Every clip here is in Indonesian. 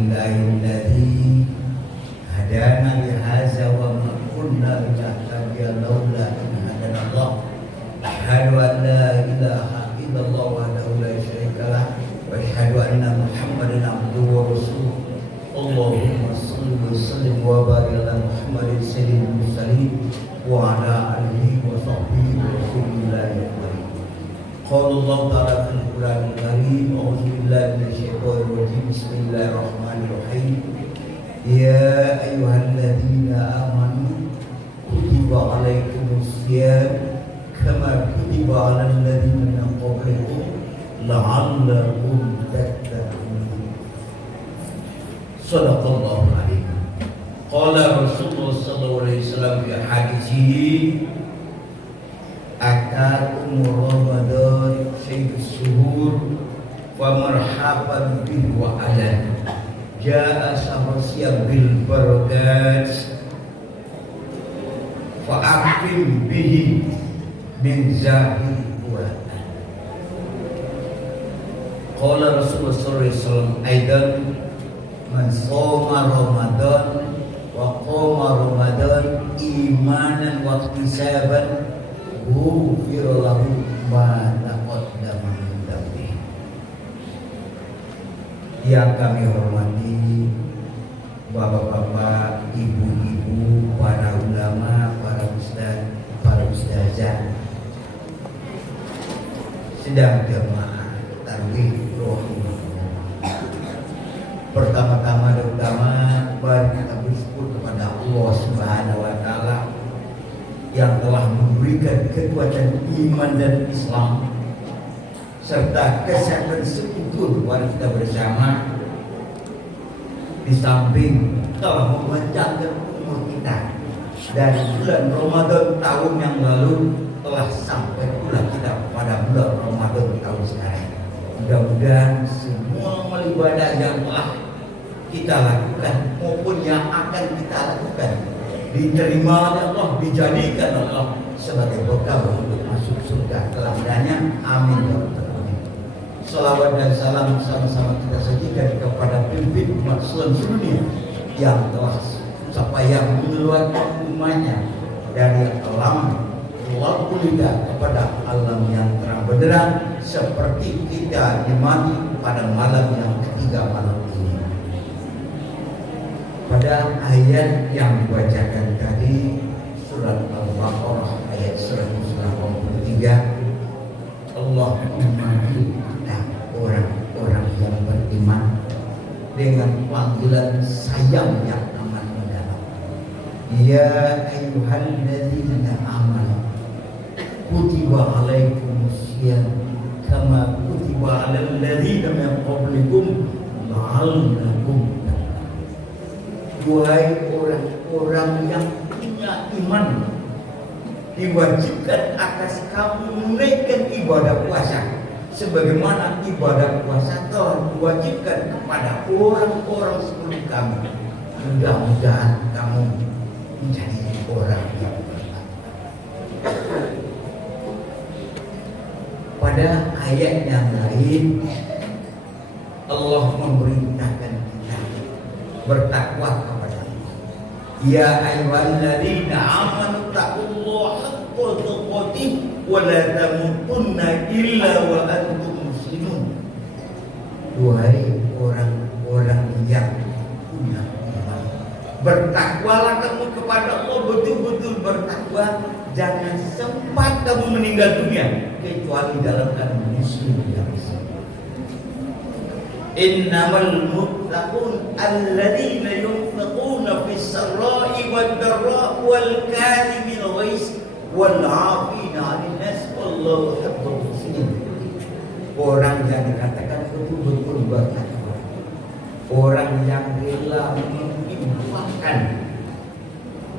Alhamdulillahilladzi hadana li hadza wa ma kunna linahtadiya laula an hadana Allah. Asyhadu an la ilaha illallah wahdahu la syarika lah wa asyhadu anna Muhammadan abduhu wa rasuluh. Allahumma shalli wa sallim wa barik ala Muhammadin sayyidil mursalin wa ala alihi wa sahbihi wa rasulillahi wa qala Allah ta'ala fil Qur'anil Karim a'udzu billahi minasyaitonir rajim bismillahirrahmanirrahim ya ayyuhalladzina amanu kutiba alaikumus syiyam kama kutiba alal ladzina min qablikum la'allakum tattaqun. Shadaqallahu alaihi. Qala Rasulullah sallallahu alaihi wasallam fi hadisihi atakum Ramadan sayyidus suhur wa marhaban bihi wa alan jaa sahrasiyam bil barakat fa aqim bihi min zahir wa qala Rasulullah sallallahu alaihi wasallam aidan man shoma Ramadan wa qama Ramadan imanan wa ihtisaban ghufira lahu ma taqaddama min dhanbihi. Yang kami hormati bapak-bapak, ibu-ibu, para ulama, para ustaz, para ustazah, sedang jemaah tarawih rahimahullah. Pertama-tama dan utama mari kita bersyukur kepada Allah Subhanahu wa taala yang telah memberikan kekuatan iman dan Islam serta kesehatan seutuh buat kita bersama, di samping telah memanjangkan umur kita dari bulan Ramadan tahun yang lalu telah sampai pula kita pada bulan Ramadan tahun sekarang. Mudah-mudahan semua amal ibadah yang telah kita lakukan maupun yang akan kita lakukan diterima oleh Allah, dijadikan Allah sebagai bekal untuk masuk surga keladanya. Amin ya rabbal alamin. Salawat dan salam sama-sama kita sajikan kepada pimpin umat Islam dunia yang telah supaya mengeluarkan umatnya dari alam gelap gulita kepada alam yang terang benderang seperti kita nikmati pada malam yang ketiga malam ini. Pada ayat yang dibacakan tadi surat Al-Baqarah ayat 183, Allah memanggil kita orang-orang yang beriman dengan panggilan sayang yang amat mendalam. Ya ayyuhalladzina amanu kutiba alaikumus syiyam kama kutiba alal ladzina min qablikum la'allakum. Wahai orang-orang yang punya iman, diwajibkan atas kamu menunaikan ibadah puasa sebagaimana ibadah puasa telah diwajibkan kepada orang-orang sebelum kamu. Mudah-mudahan kamu menjadi orang yang bertakwa. Pada ayat yang lain Allah memerintahkan kita bertakwa kepada Allah. Ya ayyuhalladzina amanu taqullaha haqqa tuqatih wa la tamutunna illa wa antum muslimun. Wahai orang-orang yang punya iman, bertakwalah kamu kepada Allah, betul-betul bertakwa. Jangan sempat kamu meninggal dunia kecuali dalam keadaan muslim yang Islam. Innamal muttaqun alladzina yunfiquna fis sarra'i wad dharra'i wal kadhimil ghaiz wal 'afina 'anil nas wallahu yuhibbul muhsinin. Orang yang dikatakan betul-betul bertakwa, orang yang rela menginfakkan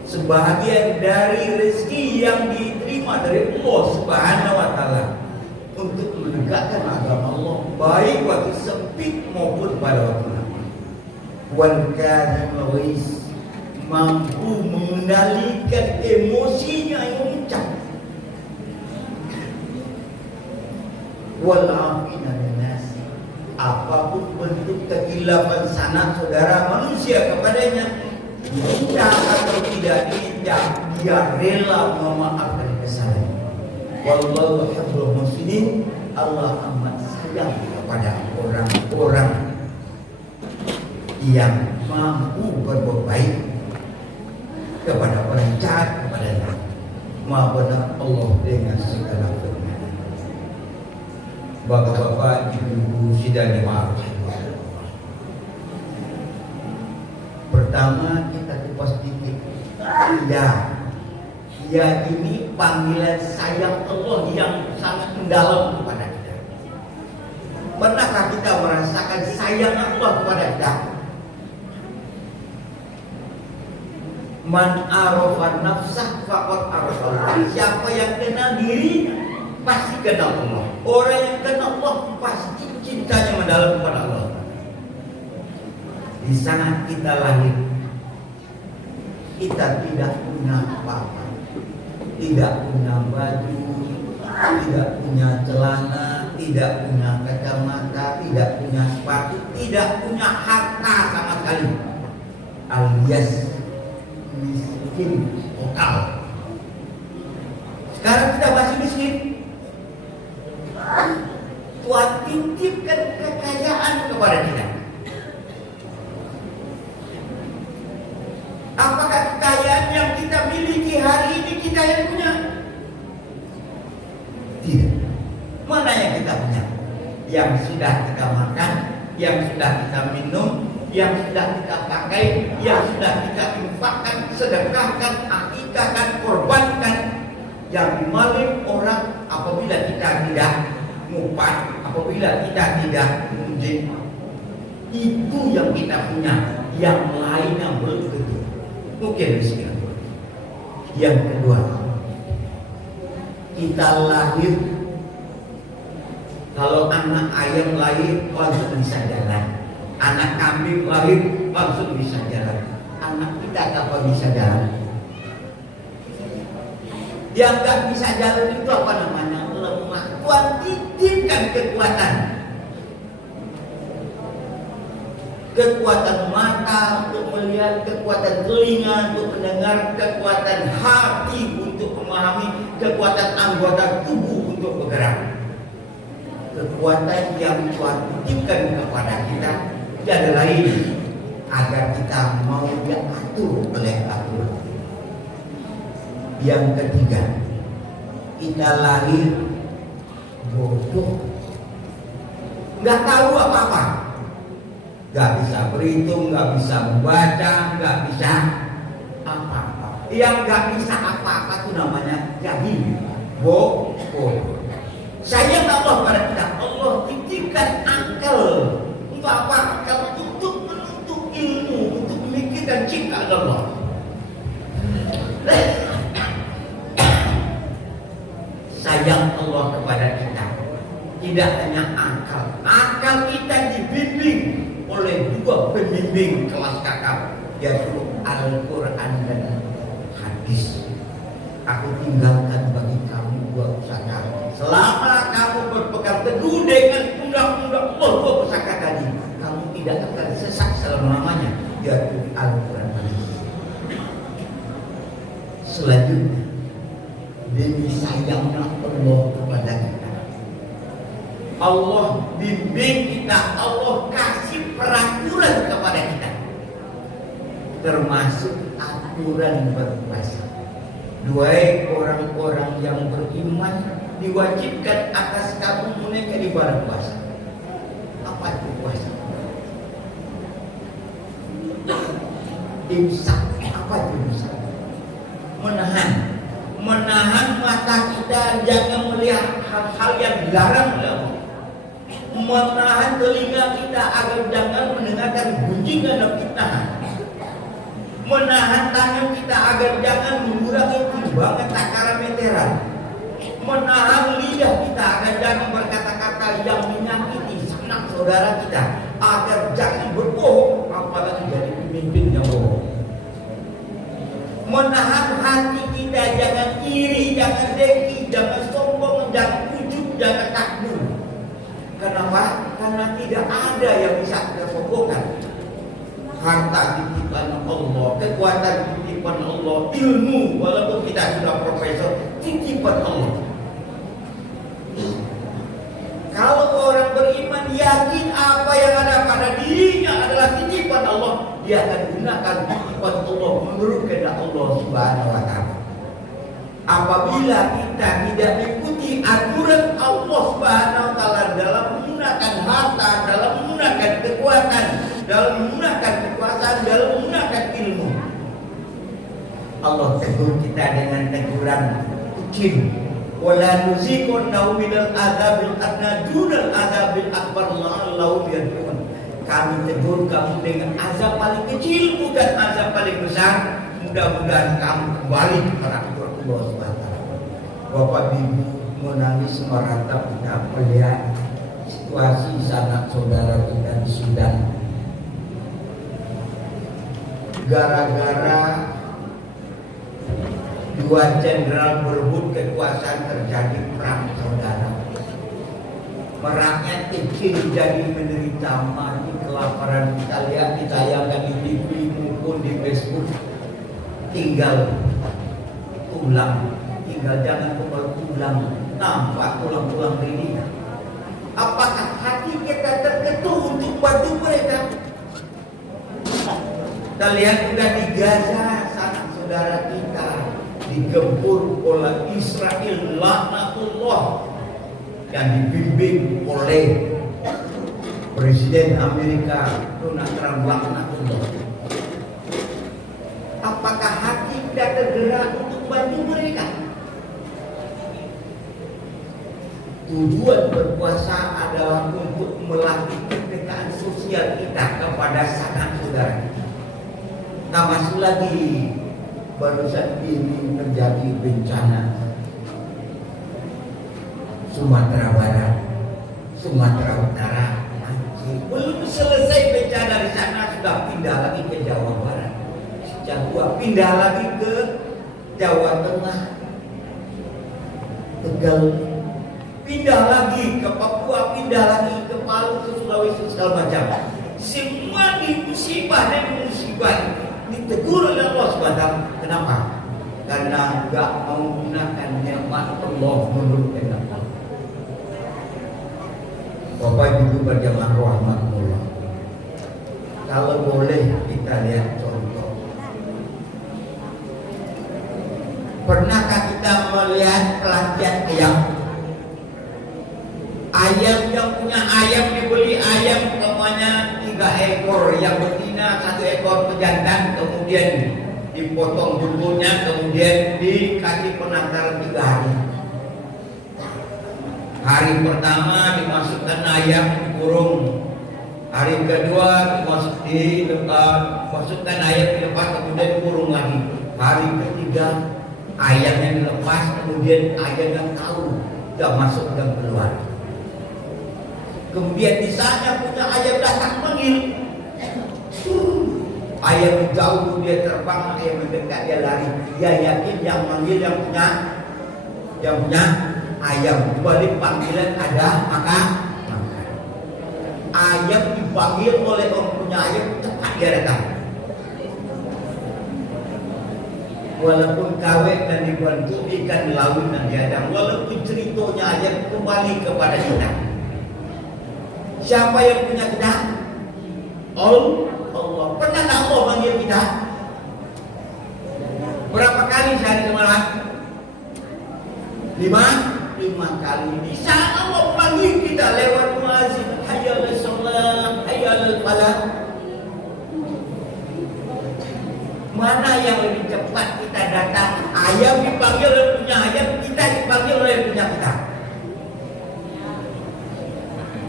sebahagian dari rezeki yang diterima dari Allah Subhanahu wa taala untuk menegakkan agama Allah baik waktu sempit maupun pada waktu lapang. Wal kadhimil ghaiz, mampu mengendalikan emosinya yang memuncak. Wal 'afina 'anil nas, apapun bentuk kekhilafan sanak saudara manusia kepadanya, diminta atau tidak diminta, dia rela memaafkan kesalahan. Wallahu yuhibbul muhsinin. Allah amat sayang kepada orang-orang yang mampu berbuat baik kepada orang jahat, kepada Maha benar Allah dengan segala firman. Bapak-bapak, ibu-ibu sidang jemaah. Pertama kita kupas sedikit. Ya ini panggilan sayang Allah yang sangat mendalam kepada kita. Pernahkah kita merasakan sayang Allah kepada kita? Man arafa nafsah faqad arafa Allah. Siapa yang kenal dirinya pasti kenal Allah. Orang yang kenal Allah pasti cintanya mendalam kepada Allah. Di saat kita lahir, kita tidak punya apa-apa, tidak punya baju, tidak punya celana, tidak punya kacamata, tidak punya sepatu, tidak punya harta sama sekali, alias miskin total. Sekarang kita masih miskin. Tuhan titipkan kekayaan kepada kita. Apakah kekayaan yang kita miliki hari ini kita yang punya? Tidak. Mana yang kita punya? Yang sudah kita makan, yang sudah kita minum, yang sudah kita pakai, yang sudah kita infakkan, sedekahkan, akikahkan, korbankan, yang dimalik orang apabila kita tidak ngumpat, apabila kita tidak mengunjung. Itu yang kita punya. Yang lainnya belum tentu. Mungkin miskin. Yang kedua, kita lahir. Kalau anak ayam lahir langsung bisa jalan, anak kambing lahir langsung bisa jalan. Anak kita kapan bisa jalan? Yang nggak bisa jalan itu apa namanya? Lemah. Tuhan titipkan kekuatan. Kekuatan mata untuk melihat, kekuatan telinga untuk mendengar, kekuatan hati untuk memahami, kekuatan anggota tubuh untuk bergerak. Kekuatan yang Tuhan titipkan kepada kita tiada lain agar kita mau diatur oleh Tuhan. Yang ketiga, kita lahir bodoh, nggak tahu apa-apa. Gak bisa berhitung, gak bisa membaca, gak bisa apa-apa. Yang gak bisa apa-apa itu namanya jahil, bodoh. Sayang Allah pada kita. Allah titipkan akal. Untuk apa? Akal untuk menuntut ilmu, untuk memikirkan ciptaan Allah. Sayang Allah kepada kita. Tidak hanya akal. Akal kita dibimbing oleh dua pembimbing kelas kakap, yaitu Al-Quran dan hadis. Aku tinggalkan bagi kamu dua pusaka. Selama kamu berpegang teguh dengan undang-undang Allah, dua pusaka tadi, kamu tidak akan sesat selama-lamanya, yaitu Al-Quran dan hadis. Selanjutnya, demi sayangnya Allah kepada kita, Allah bimbing kita, Allah kasih peraturan kepada kita, termasuk aturan berpuasa. Duhai orang-orang yang beriman, diwajibkan atas kamu menunaikan ibadah puasa. Apa itu puasa? Imsak. Apa itu imsak? Menahan mata kita jangan melihat hal-hal yang dilarang oleh Allah. Menahan telinga kita agar jangan mendengarkan gunjingan dan fitnah. Menahan tangan kita agar jangan mengurangi timbangan takaran meteran. Menahan lidah kita agar jangan berkata-kata yang menyakiti sanak saudara kita, agar jangan berbohong apalagi jadi pemimpin yang bohong. Menahan hati kita jangan iri, jangan dengki, jangan sombong, jangan ujub, jangan takbur. Kenapa? Karena tidak ada yang bisa kita sombongkan. Harta titipan Allah, kekuatan titipan Allah, ilmu walaupun kita sudah profesor, titipan Allah. Kalau orang beriman yakin apa yang ada pada dirinya adalah titipan Allah, dia akan gunakan titipan Allah menurut kehendak Allah Subhanahu wa taala. Apabila kita tidak mengikuti aturan Allah Subhanahu wa taala dalam menggunakan harta, dalam menggunakan kekuatan, dalam menggunakan kekuasaan, dalam menggunakan ilmu, Allah tegur kita dengan teguran kecil. Wala nuziqunnahu minal adzabil adna dunal adzabil akbar la'allahum yarji'un. Kami tegur kamu dengan azab paling kecil, bukan azab paling besar. Mudah-mudahan kamu kembali kepada Allah SWT. Bapak Ibu menangis meratap kita melihat situasi sanak saudara kita di Sudan. Gara-gara dua jenderal berebut kekuasaan terjadi perang saudara. Rakyat kecil jadi menderita mati kelaparan. Kita lihat ditayangkan di TV maupun di Facebook. Tinggal tulang, tinggal jangan kepala tulang, nampak tulang-tulang ini. Apakah hati kita terketuk untuk bantu mereka? Kita lihat juga di Gaza, sanak saudara kita digempur oleh Israel laknatullah yang dibimbing oleh Presiden Amerika Donald Trump laknatullah. Apakah hati tidak tergerak untuk bantu mereka? Tujuan berpuasa adalah untuk melatih kedekatan sosial kita kepada sanak saudara. Nah, masuk lagi barusan ini terjadi bencana Sumatera Barat, Sumatera Utara, Aceh. Belum selesai bencana di sana sudah pindah lagi ke Jawa Barat, Jawa pindah lagi ke Jawa Tengah, Tegal, pindah lagi ke Papua, pindah lagi ke Palu, ke Sulawesi, segala macam. Semua di musibah dan musibah ditegur oleh Allah SWT. Kenapa? Karena enggak menggunakan nikmat Allah menurut kehendak Allah. Bapak Ibu berjamaah rahmatullah. Kalau boleh kita lihat contoh. Pernahkah kita melihat pelatihan ayam? Ayam yang punya ayam dibeli ayam namanya 3 ekor, yang betina 1 ekor pejantan, kemudian dipotong buntutnya, kemudian dikasih penangkaran 3 hari. Hari pertama dimasukkan ayam dikurung, hari kedua dimasukkan ayam dilepas, kemudian dikurung lagi. Hari ketiga ayamnya dilepas, kemudian ayamnya tahu sudah masuk dan keluar. Kemudian di sana punya ayam datang manggil. Ayam jauh dia terbang, ayam mendekat dia lari. Dia yakin yang manggil yang punya ayam. Balik panggilan ada makan. Ayam dipanggil oleh orang punya ayam, cepat dia datang. Walaupun kawin dan dibantu ikan laut dan diadang, walaupun ceritanya ayam kembali kepada kita. Siapa yang punya kita? Allah. Pernah tak Allah panggil kita? Berapa kali sehari semalam? 5 kali. Di saat Allah panggil kita lewat muazin, hayya ala salat, hayya ala falah. Mana yang lebih cepat kita datang? Ayam dipanggil oleh punya ayam, kita dipanggil oleh punya kita.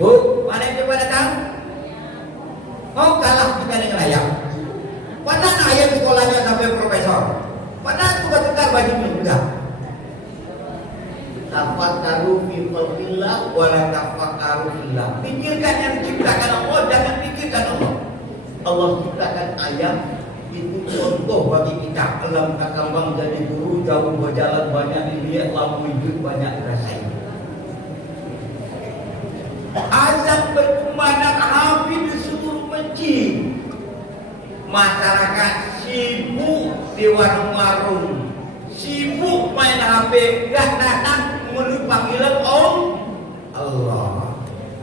Bu, mana yang coba datang? Mau kalah kita dengan ayam? Padahal ayam sekolahnya sampai profesor. Padahal tukar-tukar bajunya juga. Tafakkaru fi khalqillah wa la tafakkaru fillah. Pikirkan yang diciptakan Allah, jangan pikirkan Allah. Allah ciptakan ayam itu contoh bagi kita. Alam takambang jadi guru, jauh berjalan banyak dilihat, lama hidup banyak dirasain. Azab berkumandang masyarakat sibuk di warung-warung, sibuk main HP, gak datang memenuhi panggilan Allah.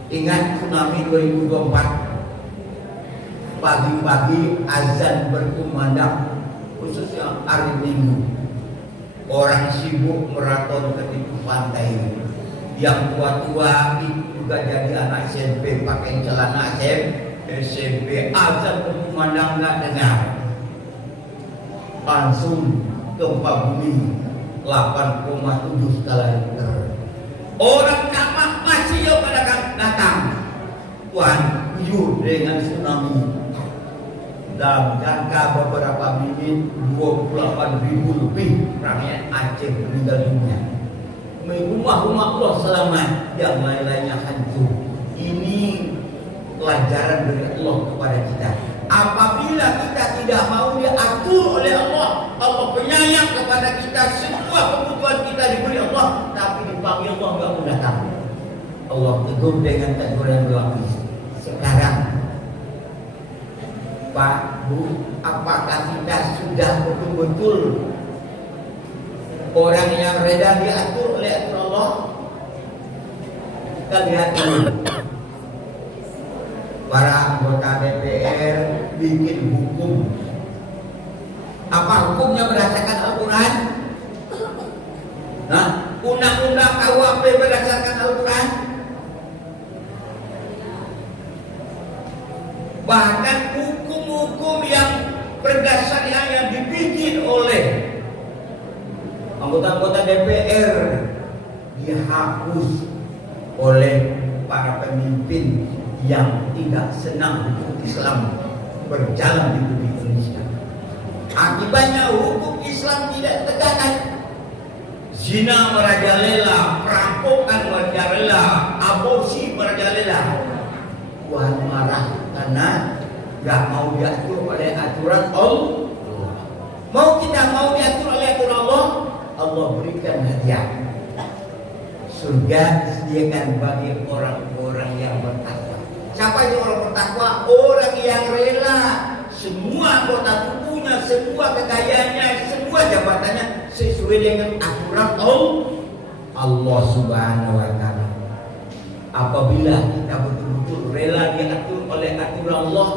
Ingat tsunami 2024, pagi-pagi azan berkumandang, khususnya hari Minggu. Orang sibuk maraton ke tepi pantai. Yang tua-tua juga jadi anak SMP pakai celana SMP, azan berkumandang nggak dengar. Langsung gempa bumi 8,7 skala Richter. Orang kamar masih yang pada datang. Tuhan jujur dengan tsunami. Dalam jangka beberapa menit 28.000 lebih rakyat Aceh meninggal dunia. Rumah-rumah Allah selamat, yang lain-lainnya hancur. Ini pelajaran dari Allah kepada kita. Apabila kita tidak mau diatur oleh Allah, Allah penyayang kepada kita, semua kebutuhan kita diberi Allah, tapi dipanggil Allah nggak mau datang. Allah tegur dengan teguran berlapis. Sekarang Pak, Bu, apakah kita sudah betul-betul orang yang reda diatur oleh Allah? Kita lihat dulu. Para anggota DPR bikin hukum. Apa hukumnya berdasarkan Al-Quran? Nah, undang-undang KUHP berdasarkan Al-Quran? Bahkan hukum-hukum yang berdasar yang dibikin oleh anggota-anggota DPR dihapus oleh para pemimpin yang tidak senang hukum Islam berjalan di bumi Indonesia. Akibatnya hukum Islam tidak ditegakkan. Zina merajalela, perampokan merajalela, aborsi merajalela. Tuhan marah karena gak mau diatur oleh aturan Allah. Mau kita mau diatur oleh aturan Allah, Allah berikan hadiah. Surga disediakan bagi orang-orang yang bertakwa. Siapa itu orang bertakwa? Orang yang rela semua anggota tubuhnya, semua kekayaannya, semua jabatannya sesuai dengan aturan Allah Subhanahu wa Ta'ala. Apabila kita betul-betul rela diatur oleh aturan Allah,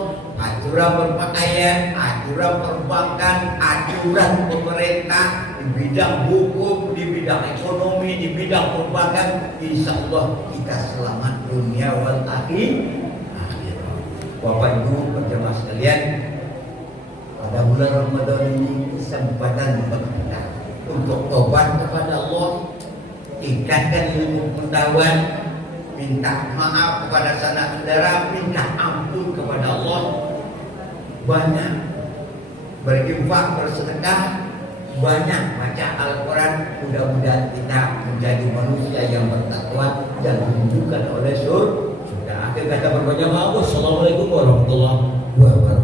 aturan berpakaian, aturan perbankan, aturan pemerintah di bidang hukum, di bidang ekonomi, di bidang perbankan, insya Allah kita selamat dunia wal akhirah. Bapak Ibu berjamaah sekalian, pada bulan Ramadan ini kesempatan bagi kita untuk tobat kepada Allah, tingkatkan ilmu pengetahuan, minta maaf kepada sanak saudara, minta ampun kepada Allah, banyak berinfak, bersedekah, banyak baca Al-Quran. Mudah-mudahan kita menjadi manusia yang bertakwa dan ditunjukkan oleh surga. Akhir kata berbanyak maaf. Wassalamualaikum warahmatullahi wabarakatuh.